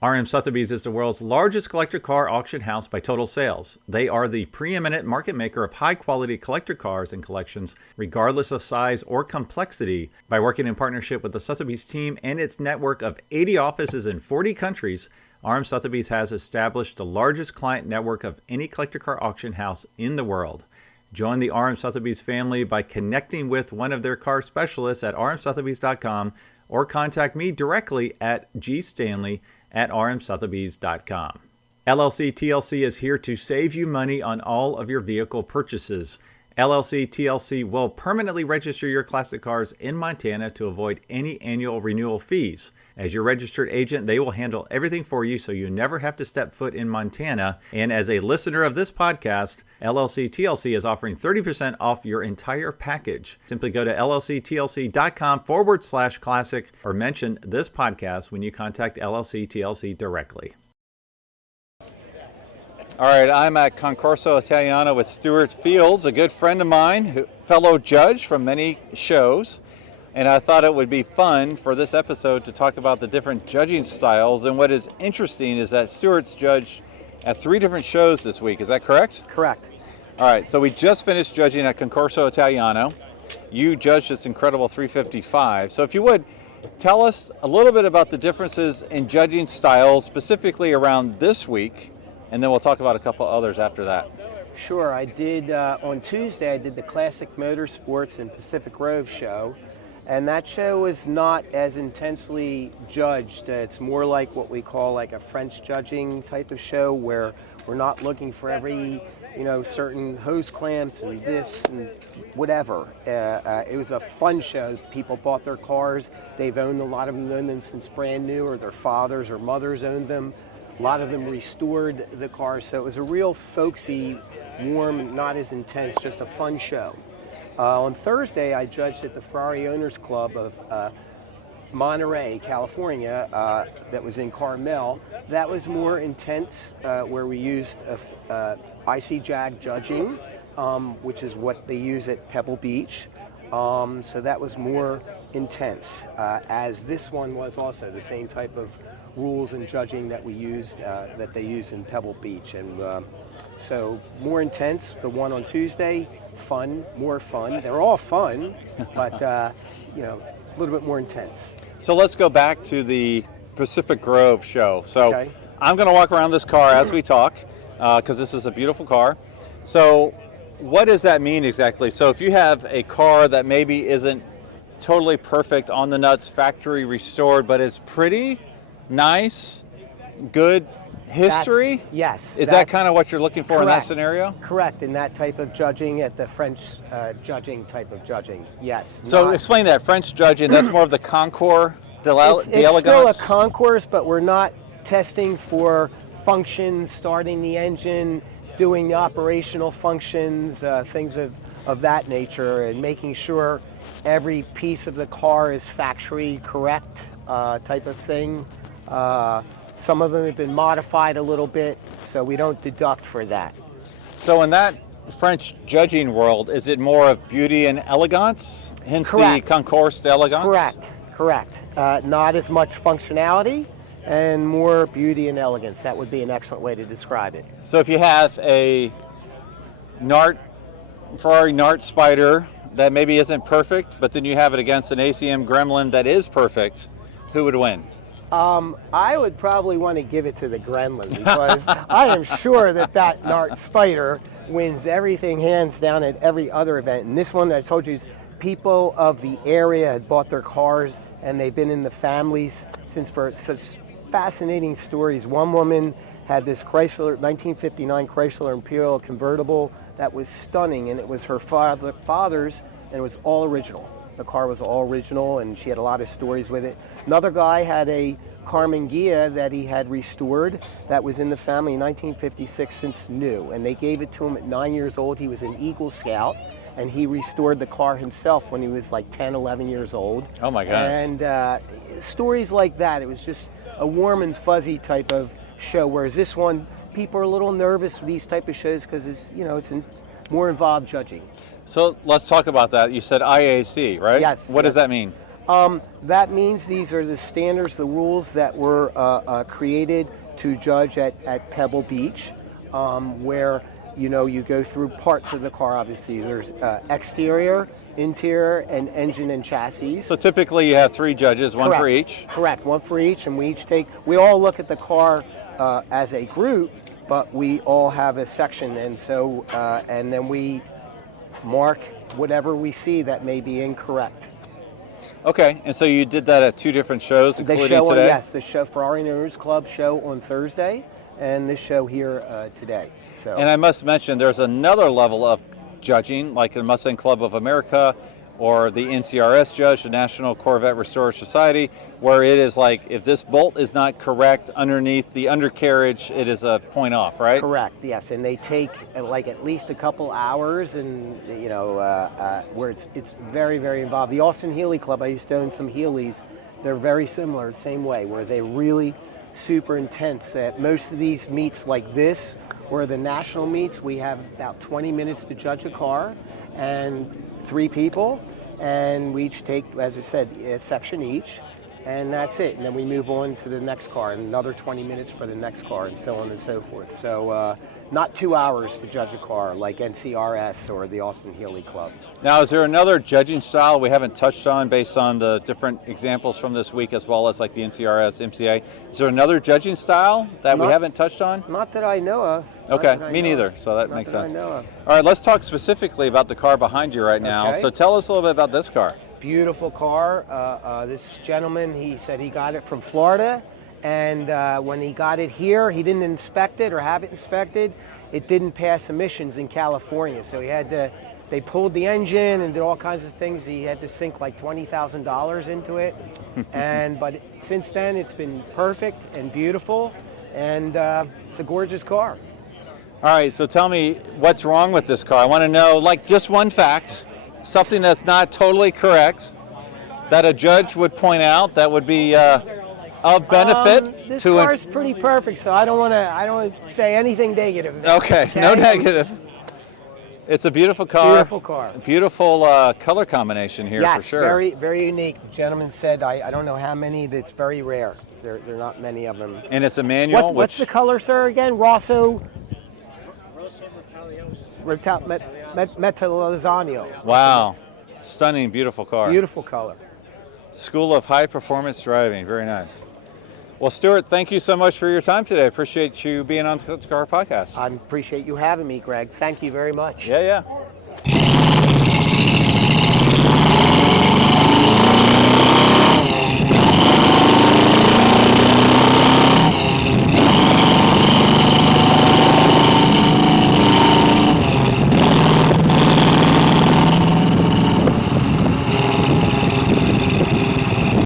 RM Sotheby's is the world's largest collector car auction house by total sales. They are the preeminent market maker of high-quality collector cars and collections, regardless of size or complexity. By working in partnership with the Sotheby's team and its network of 80 offices in 40 countries, RM Sotheby's has established the largest client network of any collector car auction house in the world. Join the RM Sotheby's family by connecting with one of their car specialists at rmsotheby's.com or contact me directly at gstanley@rmsotheby's.com. LLC TLC is here to save you money on all of your vehicle purchases. LLC TLC will permanently register your classic cars in Montana to avoid any annual renewal fees. As your registered agent, they will handle everything for you so you never have to step foot in Montana. And as a listener of this podcast, LLC TLC is offering 30% off your entire package. Simply go to llctlc.com/classic or mention this podcast when you contact LLC TLC directly. All right, I'm at Concourso Italiano with Stuart Fields, a good friend of mine, fellow judge from many shows. And I thought it would be fun for this episode to talk about the different judging styles. And what is interesting is that Stuart's judged at 3 different shows this week. Is that correct? Correct. All right, so we just finished judging at Concourso Italiano. You judged this incredible 355. So if you would, tell us a little bit about the differences in judging styles, specifically around this week, and then we'll talk about a couple others after that. Sure. I did, on Tuesday, I did the Classic Motorsports and Pacific Grove show. And that show is not as intensely judged. It's more like what we call like a French judging type of show where we're not looking for every, certain hose clamps and this and whatever. It was a fun show. People bought their cars. A lot of them owned them since brand new, or their fathers or mothers owned them. A lot of them restored the cars. So it was a real folksy, warm, not as intense, just a fun show. On Thursday, I judged at the Ferrari Owners Club of Monterey, California, that was in Carmel. That was more intense, where we used IC Jag judging, which is what they use at Pebble Beach. So that was more intense, as this one was also the same type of rules and judging that we used, that they use in Pebble Beach. And so more intense. The one on Tuesday, more fun. They're all fun, but a little bit more intense. So let's go back to the Pacific Grove show. So okay. I'm going to walk around this car as we talk, because this is a beautiful car. So what does that mean exactly? So if you have a car that maybe isn't totally perfect on the nuts, factory restored, but is pretty nice, good history? Yes. Is that kind of what you're looking for correct. In that scenario? Correct, in that type of judging, at the French judging type of judging, yes. So explain that, French judging, that's more of the Concours d'Elegance? It's still a concourse, but we're not testing for functions, starting the engine, doing the operational functions, things of that nature, and making sure every piece of the car is factory correct type of thing. Some of them have been modified a little bit, so we don't deduct for that. So in that French judging world, is it more of beauty and elegance? Hence correct. The Concours d'Elegance? Correct. Not as much functionality and more beauty and elegance. That would be an excellent way to describe it. So if you have a Ferrari Nart Spider that maybe isn't perfect, but then you have it against an ACM Gremlin that is perfect, who would win? I would probably want to give it to the Gremlin, because I am sure that Nart Spider wins everything hands down at every other event. And this one, I told you, is people of the area had bought their cars and they've been in the families since, for such fascinating stories. One woman had this 1959 Chrysler Imperial convertible that was stunning, and it was her father's, and it was all original. The car was all original, and she had a lot of stories with it. Another guy had a Carmen Ghia that he had restored that was in the family in 1956 since new, and they gave it to him at 9 years old. He was an Eagle Scout, and he restored the car himself when he was like 10, 11 years old. Oh my gosh. And stories like that. It was just a warm and fuzzy type of show, whereas this one, people are a little nervous with these type of shows because it's more involved judging. So let's talk about that. You said IAC, right? Yes. What does that mean? That means these are the standards, the rules that were created to judge at Pebble Beach, where you go through parts of the car. Obviously, there's exterior, interior, and engine and chassis. So typically you have 3 judges, one Correct. for each. Correct, one for each, and we all look at the car as a group, but we all have a section, and so and then we mark whatever we see that may be incorrect. Okay, and so you did that at 2 different shows, including today? Yes, the show Ferrari Owners Club show on Thursday, and this show here today. So. And I must mention, there's another level of judging, like the Mustang Club of America or the NCRS judge, the National Corvette Restorer Society, where it is like, if this bolt is not correct underneath the undercarriage, it is a point off, right? Correct, yes, and they take like at least a couple hours, and where it's very, very involved. The Austin Healey Club, I used to own some Healeys, they're very similar, same way, where they really super intense. At most of these meets like this, or the national meets, we have about 20 minutes to judge a car, and 3 people, and we each take, as I said, a section each, and that's it. And then we move on to the next car, and another 20 minutes for the next car, and so on and so forth. So not 2 hours to judge a car like NCRS or the Austin Healey Club. Now, is there another judging style we haven't touched on based on the different examples from this week, as well as like the NCRS, MCA? Is there another judging style that we haven't touched on? Not that I know of. Okay, me neither, so that makes sense. I know of. All right, let's talk specifically about the car behind you right now. Okay. So tell us a little bit about this car. Beautiful car. This gentleman, he said he got it from Florida, and when he got it here, he didn't inspect it or have it inspected. It didn't pass emissions in California, so he had to. They pulled the engine and did all kinds of things. He had to sink like $20,000 into it, but since then it's been perfect and beautiful, and it's a gorgeous car. All right, so tell me what's wrong with this car. I want to know, like, just one fact, something that's not totally correct, that a judge would point out that would be of benefit. This car's pretty perfect, so I don't want to say anything negative. Okay, no negative. It's a beautiful car. Beautiful car. Beautiful color combination here, yes, for sure. Very, very unique. The gentleman said, I don't know how many, but it's very rare. There are not many of them. And it's a manual. What's the color, sir, again? Rosso Metallizano. Wow. Stunning, beautiful car. Beautiful color. School of High Performance Driving. Very nice. Well, Stuart, thank you so much for your time today. I appreciate you being on the Car Podcast. I appreciate you having me, Greg. Thank you very much. Yeah.